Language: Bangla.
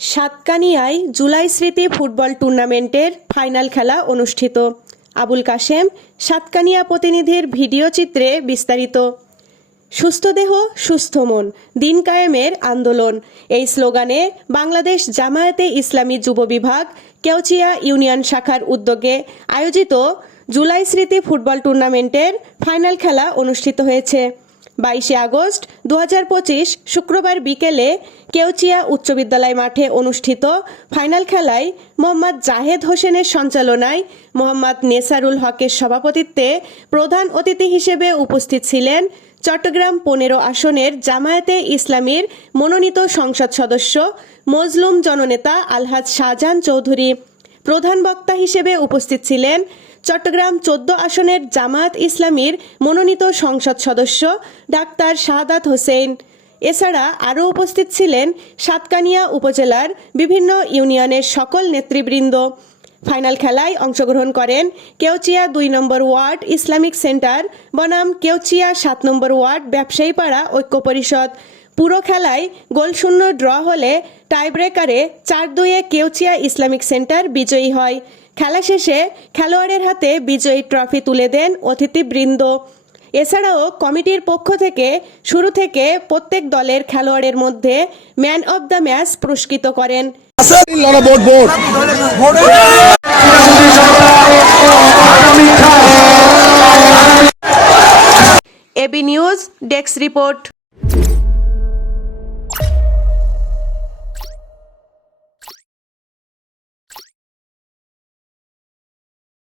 সাতকানিয়ায় জুলাই স্মৃতি ফুটবল টুর্নামেন্টের ফাইনাল খেলা অনুষ্ঠিত। আবুল কাশেম, সাতকানিয়া প্রতিনিধির ভিডিও চিত্রে বিস্তারিত। সুস্থ দেহ সুস্থ মন, দিন কায়েমের আন্দোলন, এই স্লোগানে বাংলাদেশ জামায়াতে ইসলামী যুব বিভাগ কেওচিয়া ইউনিয়ন শাখার উদ্যোগে আয়োজিত জুলাই স্মৃতি ফুটবল টুর্নামেন্টের ফাইনাল খেলা অনুষ্ঠিত হয়েছে। 22 আগস্ট 2025 শুক্রবার বিকেলে কেওচিয়া উচ্চ বিদ্যালয় মাঠে অনুষ্ঠিত ফাইনাল খেলায় মোহাম্মদ জাহেদ হোসেনের সঞ্চালনায় মোহাম্মদ নেসারুল হকের সভাপতিত্বে প্রধান অতিথি হিসেবে উপস্থিত ছিলেন চট্টগ্রাম 15 আসনের জামায়াতে ইসলামীর মনোনীত সংসদ সদস্য মজলুম জননেতা আলহাজ শাহজাহান চৌধুরী। প্রধান বক্তা হিসেবে উপস্থিত ছিলেন চট্টগ্রাম 14 আসনের জামায়াত ইসলামীর মনোনীত সংসদ সদস্য ডাক্তার শাহাদাত হোসেন। এছাড়া আরও উপস্থিত ছিলেন সাতকানিয়া উপজেলার বিভিন্ন ইউনিয়নের সকল নেতৃবৃন্দ। ফাইনাল খেলায় অংশগ্রহণ করেন কেওচিয়া 2 নম্বর ওয়ার্ড ইসলামিক সেন্টার বনাম কেওচিয়া 7 নম্বর ওয়ার্ড ব্যবসায়ীপাড়া ঐক্য পরিষদ। পুরো খেলায় গোলশূন্য ড্র হলে টাইব্রেকারে 4-2-এ কেওচিয়া ইসলামিক সেন্টার বিজয়ী হয়। খেলা শেষে খেলোয়াড়ের হাতে বিজয়ী ট্রফি তুলে দেন অতিথিবৃন্দ। এছাড়াও কমিটির পক্ষ থেকে শুরু থেকে প্রত্যেক দলের খেলোয়াড়ের মধ্যে ম্যান অব দ্য ম্যাচ পুরস্কৃত করেন। AB news desk report.